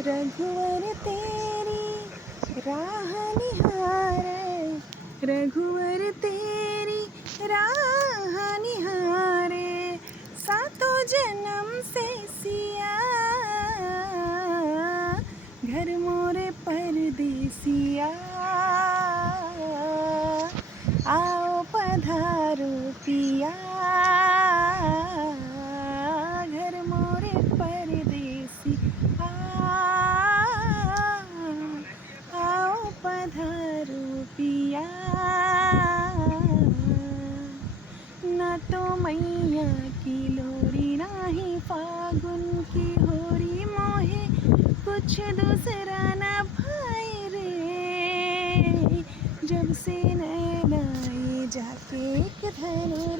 रघुवर तेरी राह निहारे, रघुवर तेरी राह निहारे, सातों जन्म से सिया घर मोरे परदेसिया। आओ पधारो पिया घर मोरे परदेसिया। आओ पधारो पिया। न तो मैया की लोरी नाही फागुन की होरी, मोहे कुछ दूसरा न भाई रे। जब से नैनाए जाके एक धनुर